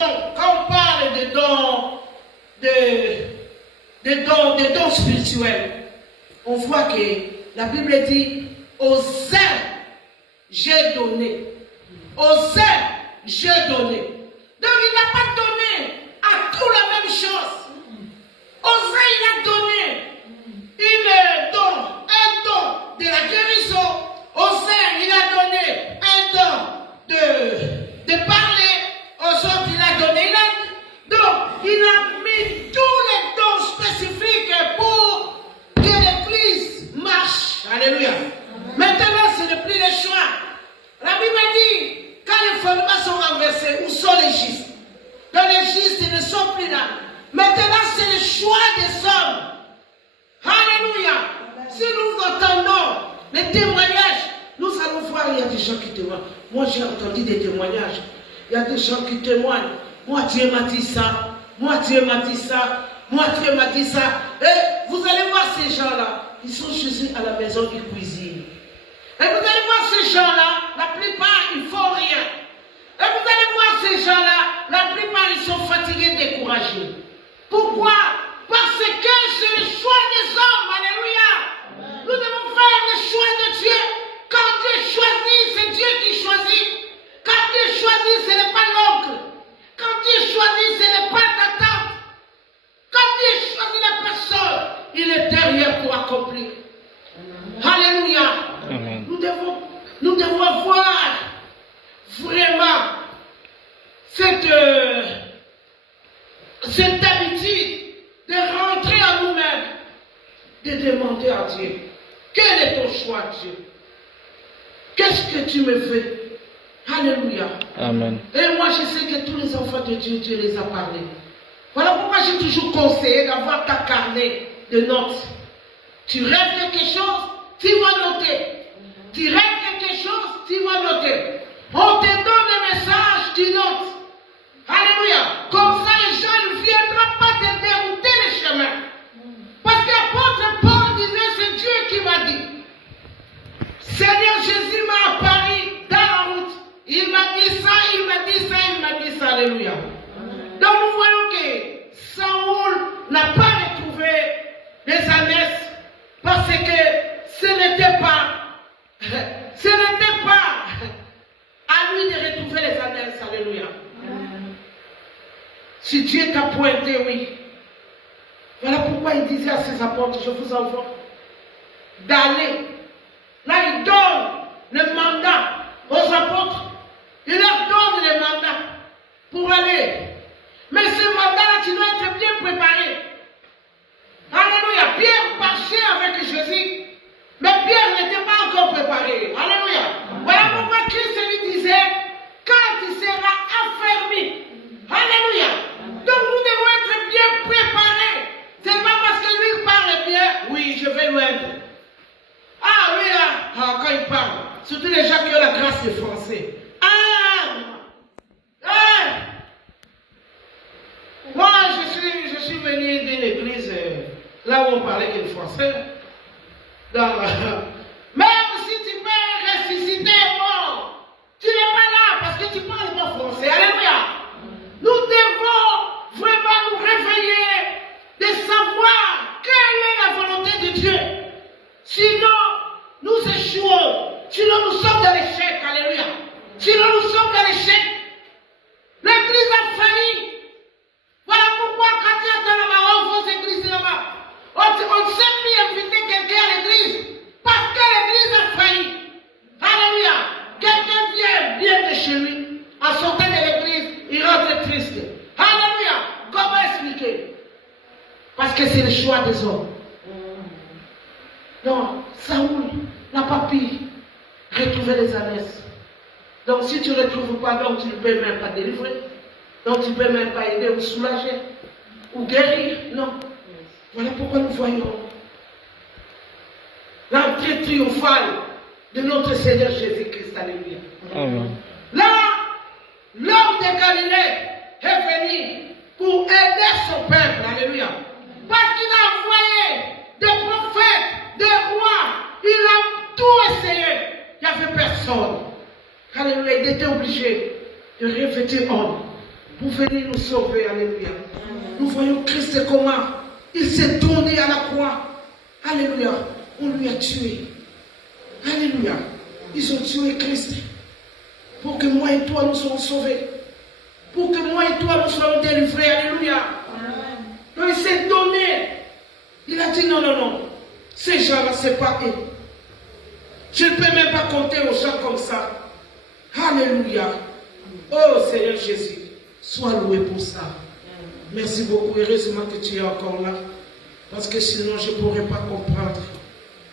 Quand on parle des dons spirituels, on voit que la Bible dit, aux uns, j'ai donné. Aux uns, j'ai donné. Donc il n'a pas donné à tout la même chose. Aux uns, il a donné un don de la guérison. Aux uns, il a donné un don de parler. Aux autres, il a donné. Donc, il a mis tous les dons spécifiques pour que l'Église marche. Alléluia. Maintenant, ce n'est plus le choix. La Bible dit, quand les fondements sont renversés, où sont les justes? Dans les justes, ils ne sont plus là. Maintenant, c'est le choix des hommes. Alléluia. Si nous entendons les témoignages, nous allons voir, il y a des gens qui témoignent. Moi, j'ai entendu des témoignages. Il y a des gens qui témoignent. Moi, Dieu m'a dit ça. Moi, Dieu m'a dit ça. Moi, Dieu m'a dit ça. Et vous allez voir ces gens-là. Ils sont chez eux à la maison, ils cuisinent. Et vous allez voir ces gens-là, la plupart, ils ne font rien. Et vous allez voir ces gens-là, la plupart, ils sont fatigués, découragés. Pourquoi? Parce que c'est le choix des hommes. Alléluia. Nous devons faire le choix de Dieu. Quand Dieu choisit, c'est Dieu qui choisit. Quand Dieu choisit, ce n'est pas l'oncle. Quand Dieu choisit, ce n'est pas ta tante. Quand Dieu choisit la personne, il est derrière pour accomplir. Alléluia. Amen. Nous devons avoir vraiment cette habitude de rentrer en nous-mêmes, de demander à Dieu, quel est ton choix, Dieu? Qu'est-ce que tu me fais? Alléluia. Amen. Et moi, je sais que tous les enfants de Dieu, Dieu les a parlé. Voilà pourquoi j'ai toujours conseillé d'avoir ta carnet de notes. Tu rêves quelque chose, tu vas noter. Tu rêves quelque chose, tu vas noter. On te donne le message, tu notes. Alléluia. Comme ça, les gens ne viendront pas te dérouter le chemin. Parce que l'apôtre Paul disait, c'est Dieu qui m'a dit. Seigneur Jésus m'a apparu dans la route. Il m'a dit ça, il m'a dit ça, il m'a dit ça. Alléluia. Donc nous voyons que Saoul n'a pas retrouvé les ânesses parce que ce n'était pas à lui de retrouver les ânesses. Alléluia. Si Dieu t'a pointé, oui. Voilà pourquoi il disait à ses apôtres, je vous envoie d'aller. Là, il donne le mandat aux apôtres. Il leur donne le mandat pour aller. Mais ce mandat-là, tu dois être bien préparé. Alléluia. Pierre marchait avec Jésus. Mais Pierre n'était pas encore préparé. Alléluia. Voilà pourquoi Christ lui disait, quand tu seras affermi. Alléluia. Donc nous devons être bien préparés. Ce n'est pas parce que lui parle bien, oui, je vais l'aider. Ah oui, là, quand il parle, surtout les gens qui ont la grâce de français. Moi, je suis venu d'une église là où on parlait que le français. Même si tu peux ressusciter mort, tu n'es pas là parce que tu ne parles pas français. Alléluia. Nous devons vraiment nous réveiller de savoir quelle est la volonté de Dieu. Sinon, nous échouons. Sinon, nous sommes dans l'échec. Alléluia. Sinon, nous sommes dans l'échec. L'église a failli. Voilà pourquoi quand tu es là-bas, on faut églises là-bas. On ne sait plus inviter quelqu'un à l'église. Parce que l'église a failli. Alléluia. Quelqu'un vient de chez lui. En sortant de l'église, il rentre triste. Alléluia. Comment expliquer? Parce que c'est le choix des hommes. Non, Saoul n'a pas pu retrouver les ânesses. Donc si tu ne retrouves pas, donc tu ne peux même pas délivrer. Donc tu ne peux même pas aider ou soulager ou guérir. Non. Voilà pourquoi nous voyons l'entrée triomphale de notre Seigneur Jésus-Christ. Alléluia. Amen. Là, l'homme de Galilée est venu pour aider son peuple. Alléluia. Parce qu'il a envoyé des prophètes, des rois. Il a tout essayé. Il n'y avait personne. Alléluia. Il était obligé de revêtir homme. pour venir nous sauver. Alléluia. Nous voyons Christ comment il s'est donné à la croix. Alléluia. On lui a tué. Alléluia. Ils ont tué Christ pour que moi et toi nous soyons sauvés. Pour que moi et toi nous soyons délivrés. Alléluia. Donc il s'est donné. Il a dit non, non, non. Ces gens-là, ce n'est pas eux. Je ne peux même pas compter aux gens comme ça. Alléluia. Oh Seigneur Jésus, sois loué pour ça. Merci beaucoup. Heureusement que tu es encore là. Parce que sinon, je ne pourrais pas comprendre.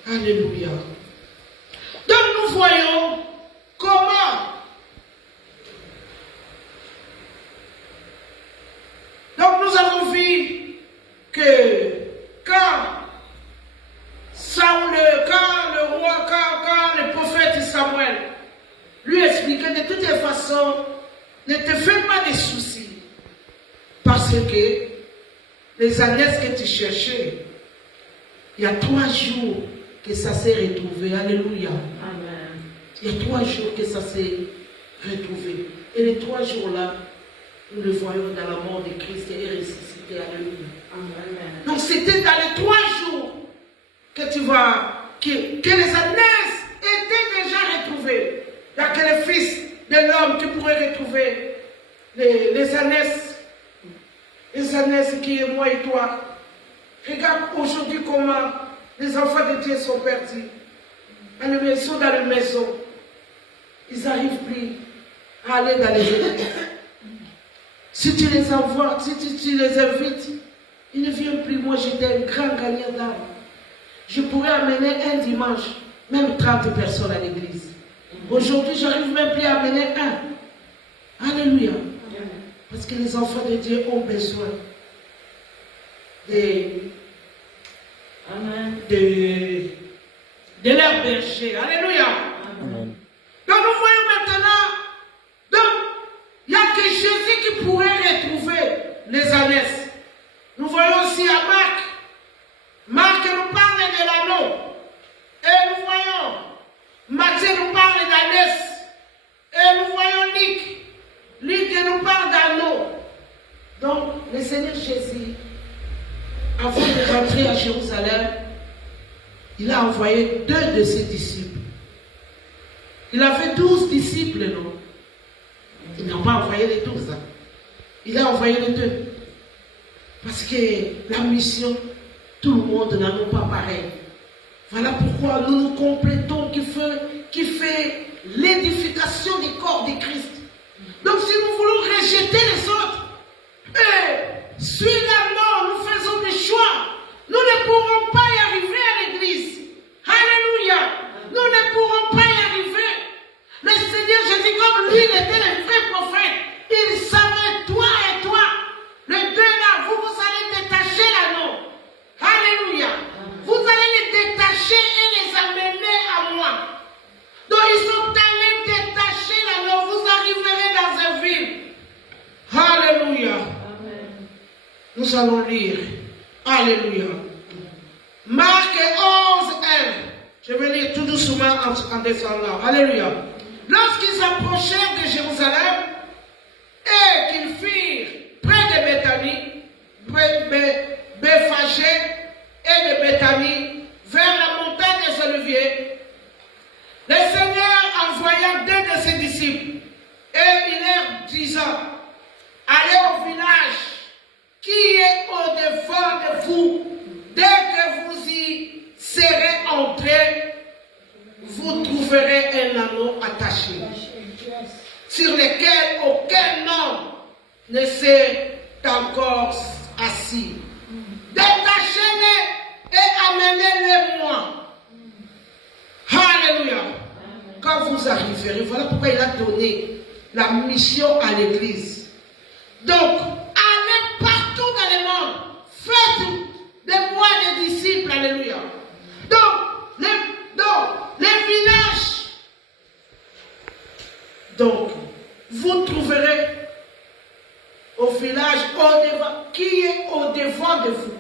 Alléluia. Donc nous voyons comment. Donc nous avons vu que quand le roi, quand le prophète Samuel lui expliquait de toutes les façons, ne te fais pas de soucis. Parce que les ânesses que tu cherchais, il y a 3 jours que ça s'est retrouvé. Alléluia. Amen. Il y a 3 jours que ça s'est retrouvé. Et les 3 jours-là, nous le voyons dans la mort de Christ et ressuscité. Alléluia. Amen. Donc c'était dans les 3 jours que tu vois que les ânesses étaient déjà retrouvées. Il n'y a que le Fils de l'homme qui pourrait retrouver les ânesses. Les ânesses qui est moi et toi. Regarde aujourd'hui comment les enfants de Dieu sont perdus. Ils sont dans les maisons. Ils n'arrivent plus à aller dans les églises. Si tu les envoies, si tu les invites, ils ne viennent plus. Moi, j'étais un grand gagnant d'âme. Je pourrais amener un dimanche, même 30 personnes à l'église. Aujourd'hui, je n'arrive même plus à amener un. Alléluia. Parce que les enfants de Dieu ont besoin de leur berger. Alléluia. Amen. Donc nous voyons maintenant, donc il n'y a que Jésus qui pourrait retrouver les ânesses. Nous voyons aussi à Marc. Marc nous parle de l'anneau. Et nous voyons Matthieu nous parle d'ânesse. Et nous voyons Luc. Luc nous parle d'anneau. Donc le Seigneur Jésus, avant de rentrer à Jérusalem, il a envoyé 2 de ses disciples. Il avait 12 disciples, non? Il n'a pas envoyé les 12. Hein. Il a envoyé les 2. Parce que la mission, tout le monde n'en a pas pareil. Voilà pourquoi nous nous complétons qui fait l'édification du corps de Christ. Donc si nous voulons rejeter les autres, suivant nous faisons des choix, nous ne pourrons pas y arriver à l'église. Alléluia. Nous ne pourrons pas y arriver. Le Seigneur Jésus, comme lui, il était le vrai prophète. Il savait, toi et toi, les 2 là, vous allez détacher l'anneau. Alléluia. Vous allez les détacher et les amener à moi. Donc ils sont allés détacher l'anneau. Vous arriverez dans une ville. Alléluia. Amen. Nous allons lire. Alléluia. Marc 11, 1. Je vais lire tout doucement en descendant. Alléluia. Lorsqu'ils approchèrent de Jérusalem et qu'ils firent près de Béthanie, Béphagé et de Béthanie, vers la montagne des Oliviers, le Seigneur envoya 2 de ses disciples et il leur disant, allez au village qui est au-devant de vous. Dès que vous y serez entrés, vous trouverez un anneau attaché, sur lequel aucun homme ne s'est encore assis. Détachez-les et amenez-les-moi. Alléluia. Quand vous arriverez, voilà pourquoi il a donné la mission à l'église. Donc, allez partout dans le monde. Faites de moi des disciples. Alléluia. Donc, les villages. Donc, vous trouverez au village qui est au-devant de vous.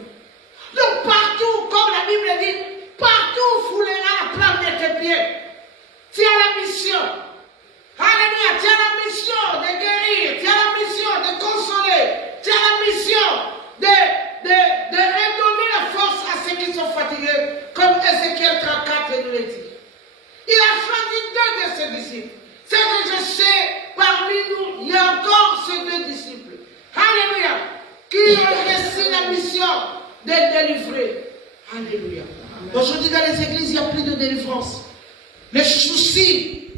Donc, partout, comme la Bible dit, partout où foulera la plante de tes pieds. Tu as la mission. Alléluia. Tu as la mission de guérir. Tu as la mission de construire. d'être délivré. Alléluia. Aujourd'hui, dans les églises, il n'y a plus de délivrance. Le souci,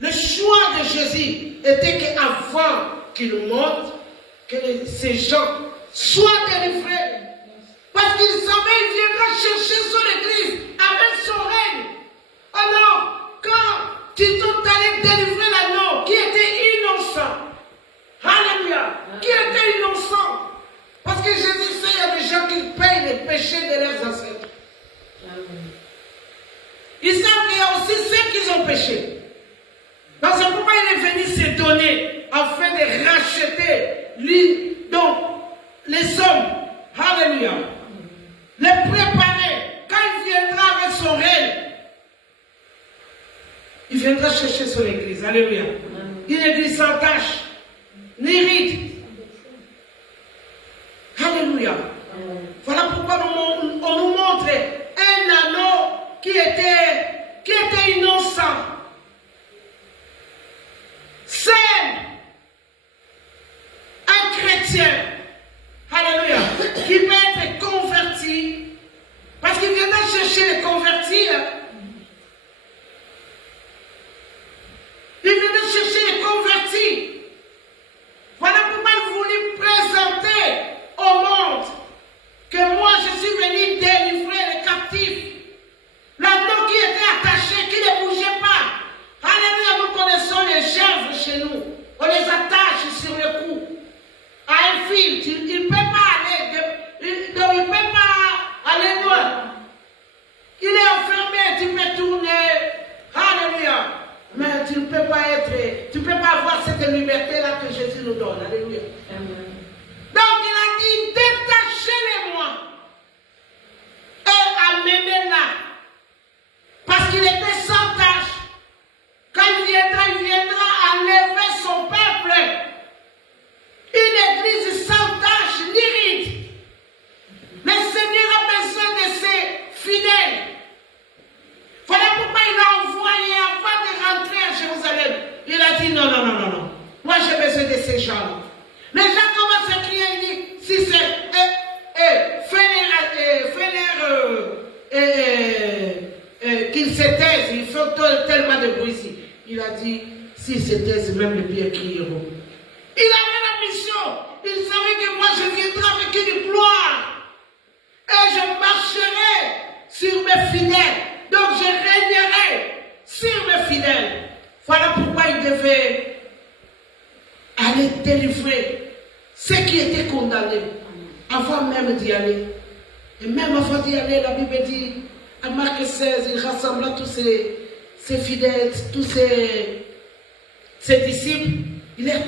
le choix de Jésus était qu'avant qu'il monte, que ces gens soient délivrés. Parce qu'il savait qu'il viendra chercher son église avec son règne. Alors, quand ils sont allés délivrer l'agneau qui était innocent, alléluia, qui était innocent, parce que Jésus sait qu'il y a des gens qui payent les péchés de leurs ancêtres. Ils savent qu'il y a aussi ceux qui ont péché. Donc c'est pourquoi il est venu se donner afin de racheter donc, les hommes. Alléluia. Les préparer. Quand il viendra avec son règne, il viendra chercher son église. Alléluia. Une église sans tache, ni ride. Alléluia. Voilà pourquoi on nous montre un anneau qui était innocent, saint, un chrétien, alléluia, qui peut être converti, parce qu'il viendra chercher les convertis. Il viendra chercher les convertis. Voilà pourquoi il voulait présenter au monde que moi je suis venu délivrer les captifs. L'anneau qui était attaché, qui ne bougeait pas. Alléluia, nous connaissons les chèvres chez nous. On les attache sur le cou. À un fil. Il ne peut pas aller loin. Il est enfermé, tu peux tourner. Alléluia. Mais tu ne peux pas avoir cette liberté-là que Jésus nous donne. Alléluia. Donc il a dit, détachez-les-moi. Et amenez-la. Parce qu'il était sans tâche. Quand il viendra enlever son peuple. Une église sans tâche, ni ride. Le Seigneur a besoin de ses fidèles. Voilà pourquoi il a envoyé avant de rentrer à Jérusalem. Il a dit non. Moi j'ai besoin de ces gens. Les gens commencent à crier, il dit, si c'est qu'ils se taisent, ils font tellement de bruit ici. Il a dit, s'ils se taisent, même les pierres crieront. Il avait la mission. Il savait que moi je viendrai avec une gloire. Et je marcherai sur mes fidèles. Donc je régnerai sur mes fidèles. Voilà pourquoi il devait aller délivrer ceux qui étaient condamnés avant même d'y aller. Et même avant d'y aller, la Bible dit, à Marc 16, il rassembla tous ses fidèles, tous ses disciples. Il leur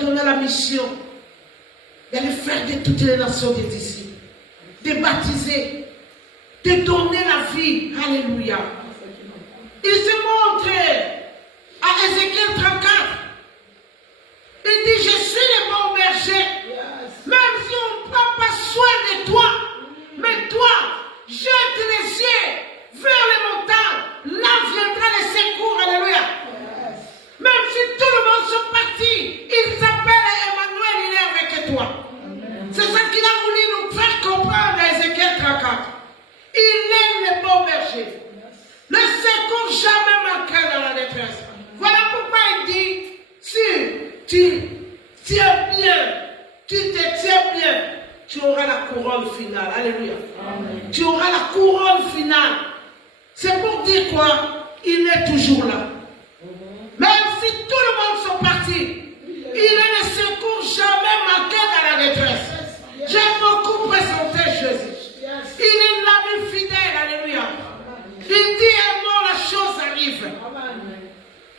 donna la mission d'aller faire de toutes les nations des disciples, de baptiser, de donner la vie. Alléluia. Il se montre à Ézéchiel 34. Il dit, je suis le bon berger. Même si on ne prend pas soin de toi, mais toi, jette les yeux vers les montagnes. Là viendra le secours. Alléluia. Même si tout le monde sont partis, il s'appelle Emmanuel, il est avec toi. C'est ça qu'il a voulu nous faire comprendre à Ézéchiel 34. Il est le bon berger. Le secours jamais manqué dans la détresse. Voilà pourquoi il dit, si tu tiens bien, tu te tiens bien, tu auras la couronne finale. Alléluia. Amen. Tu auras la couronne finale. C'est pour dire quoi? Il est toujours là. Même si tout le monde sont partis, il est le secours jamais manqué dans la détresse. J'aime beaucoup présenter Jésus. Il est l'ami fidèle. Alléluia. Il dit un mot, la chose arrive.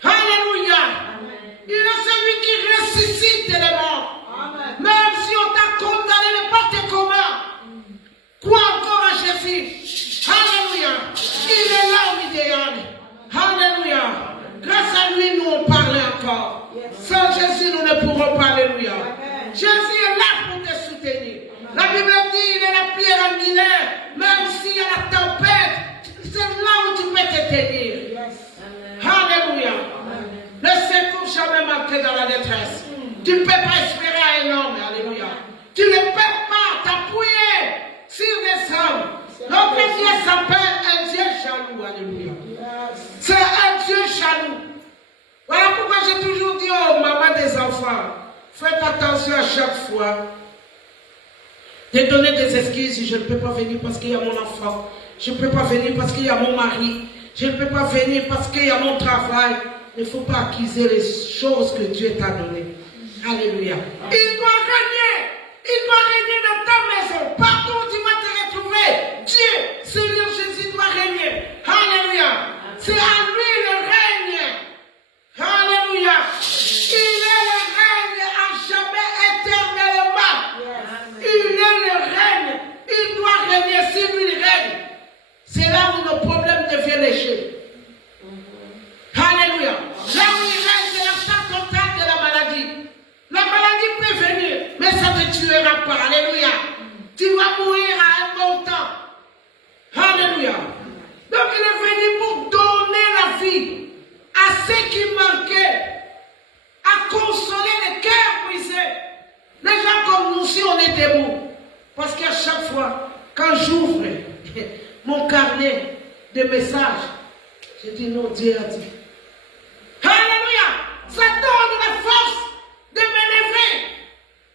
Alléluia. Il est celui qui ressuscite les morts. Même si on t'a condamné n'importe comment, crois encore à Jésus. Alléluia. Il est l'homme idéal. Alléluia. Grâce à lui, nous on parle encore. Sans Jésus, nous ne pourrons pas. Alléluia. Jésus est là pour te soutenir. La Bible dit, il est la pierre angulaire. Même s'il y a la tempête, c'est là où tu peux te tenir. Alléluia. Le secours jamais manqué dans la détresse. Tu ne peux pas espérer à un homme. Alléluia. Tu ne peux pas. Ta Faites attention à chaque fois de donner des excuses. Je ne peux pas venir parce qu'il y a mon enfant. Je ne peux pas venir parce qu'il y a mon mari. Je ne peux pas venir parce qu'il y a mon travail. Il ne faut pas accuser les choses que Dieu t'a données. Alléluia. Il doit régner. Il doit régner dans ta maison. Partout où tu vas te retrouver. Dieu, Seigneur Jésus doit régner. Alléluia. C'est à lui le règne. Alléluia. Il est le règne à jamais éternellement. Il est le règne. Il doit régner. Si lui règne, c'est là où nos problèmes deviennent légers. Alléluia. Là où il règne, c'est l'absence totale de la maladie. La maladie peut venir, mais ça ne te tuera pas. Alléluia. Tu vas mourir à un bon temps. Alléluia. Donc il est venu pour donner la vie à ceux qui manquaient, à consoler les cœurs brisés. Les gens comme nous, si on est debout, parce qu'à chaque fois, quand j'ouvre mon carnet de messages, je dis non, Dieu a dit. Alléluia. Ça donne la force de m'élever.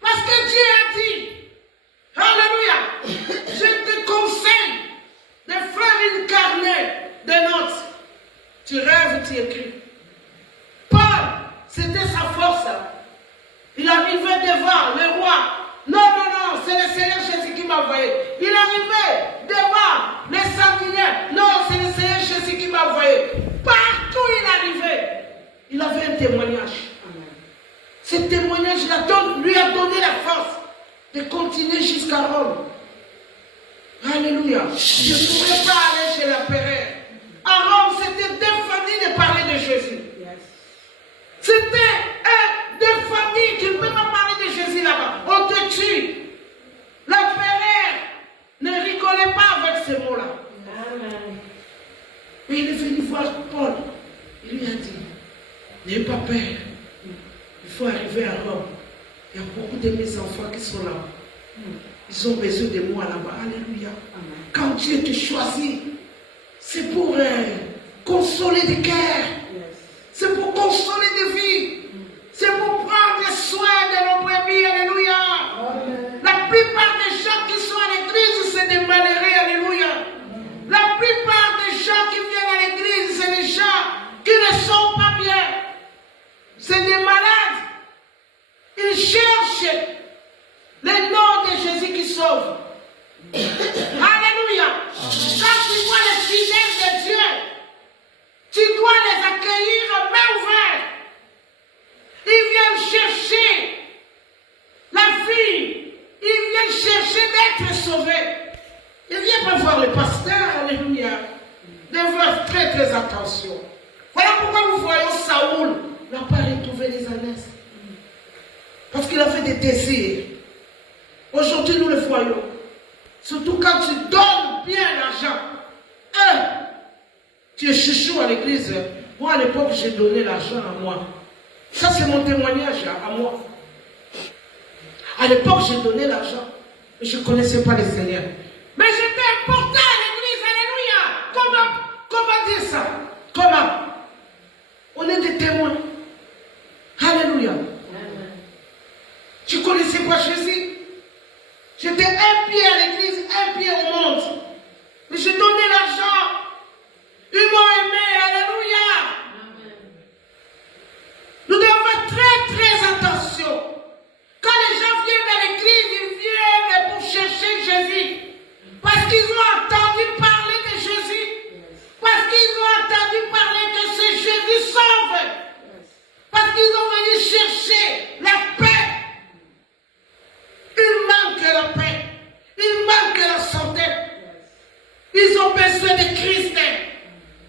Parce que Dieu a dit. Alléluia. Je te conseille de faire une carnet de notes. Tu rêves, tu écris. Paul, c'était sa force. Il arrivait devant le roi. Non, non, non, c'est le Seigneur Jésus qui m'a envoyé. Il arrivait devant les sanguinaires. Non, c'est le Seigneur Jésus qui m'a envoyé. Partout il arrivait, il avait un témoignage. Ce témoignage lui a donné la force de continuer jusqu'à Rome. Alléluia. Je ne pourrais pas aller chez l'empereur. À Rome, c'était défendu de parler de Jésus. C'était défendu, tu ne peux pas parler de Jésus là-bas. On te tue. L'empereur ne rigolait pas avec ces mots-là. Et il est venu voir Paul. Il lui a dit, n'ayez pas peur. Il faut arriver à Rome. Il y a beaucoup de mes enfants qui sont là. Ils ont besoin de moi là-bas. Alléluia. Quand Dieu te choisit, c'est pour consoler des cœurs. C'est pour consoler des vies. C'est pour prendre soin de nos brebis. Alléluia. La plupart des gens qui sont à l'église, c'est des malheureux. Alléluia. La plupart des gens qui viennent à l'église, c'est des gens qui ne sont pas bien. C'est des malades. Ils cherchent le nom de Jésus qui sauve. Alléluia. Quand tu vois les fidèles de Dieu, tu dois les accueillir à main ouverte. Ils viennent chercher la vie. Ils viennent chercher d'être sauvés. Ils ne viennent pas voir le pasteur. Alléluia. De faire très très attention. Voilà pourquoi nous voyons Saoul n'a pas retrouvé les ânesses. Parce qu'il avait des désirs. Aujourd'hui, nous le voyons. Surtout quand tu donnes bien l'argent. Tu es chouchou à l'église. Moi, à l'époque, j'ai donné l'argent à moi. Ça, c'est mon témoignage à moi. À l'époque, j'ai donné l'argent. Mais je ne connaissais pas le Seigneur. Mais j'étais important à l'église. Alléluia. Comment dire ça? Comment? On est des témoins. Alléluia. Tu ne connaissais pas Jésus. J'étais un pied à l'église, un pied au monde. Mais j'ai donné l'argent. Ils m'ont aimé. Alléluia. Nous devons faire très très attention. Quand les gens viennent à l'église, ils viennent pour chercher Jésus. Parce qu'ils ont entendu parler de Jésus. Parce qu'ils ont entendu parler que ce Jésus sauve. Parce qu'ils ont venu chercher la paix. Il manque la paix. Il manque la santé. Ils ont besoin de Christ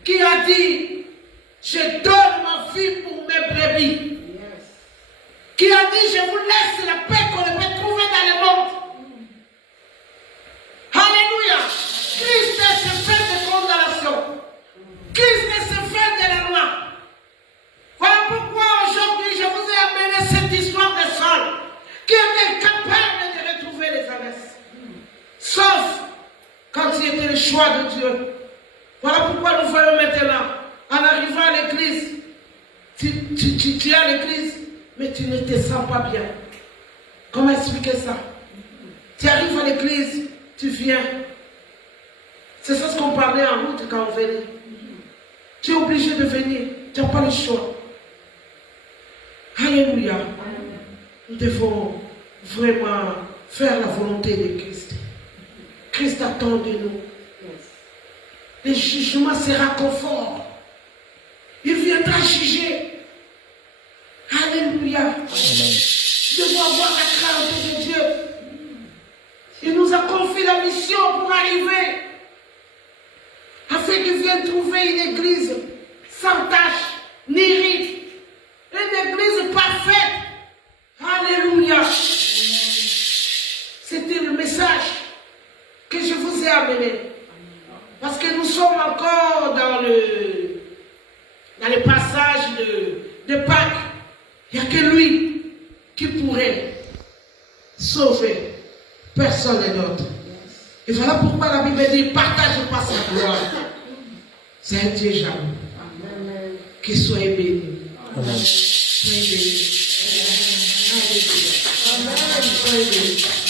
qui a dit, je donne ma vie pour mes brebis. Qui a dit, je vous laisse la paix qu'on peut trouver dans le monde. Alléluia. Christ est ce fait de condamnation. Christ est ce fait de la loi. Voilà pourquoi aujourd'hui je vous ai amené cette histoire de Saul qui était capable de retrouver les ânesses. Sauf quand il était le choix de Dieu. Voilà pourquoi nous voyons maintenant, en arrivant à l'église, tu es à l'église, mais tu ne te sens pas bien. Comment expliquer ça? Tu arrives à l'église, tu viens. C'est ça ce qu'on parlait en route quand on venait. Tu es obligé de venir. Tu n'as pas le choix. Alléluia. Nous devons vraiment faire la volonté de Christ. Christ attend de nous. Le jugement sera confort. Il viendra juger. Alléluia. Nous devons avoir la crainte de Dieu. Il nous a confié la mission pour arriver. Afin qu'il vienne trouver une église sans tache, ni rite. Une église parfaite. Alléluia. C'était le message que je vous ai amené. Parce que nous sommes encore dans le passage de Pâques. Il n'y a que lui qui pourrait sauver. Personne d'autre. Et voilà pourquoi la Bible dit, partage pas sa gloire. C'est un Dieu jaloux. Qu'il soit béni. Amen. Soyez béni. Amen. Soyez béni.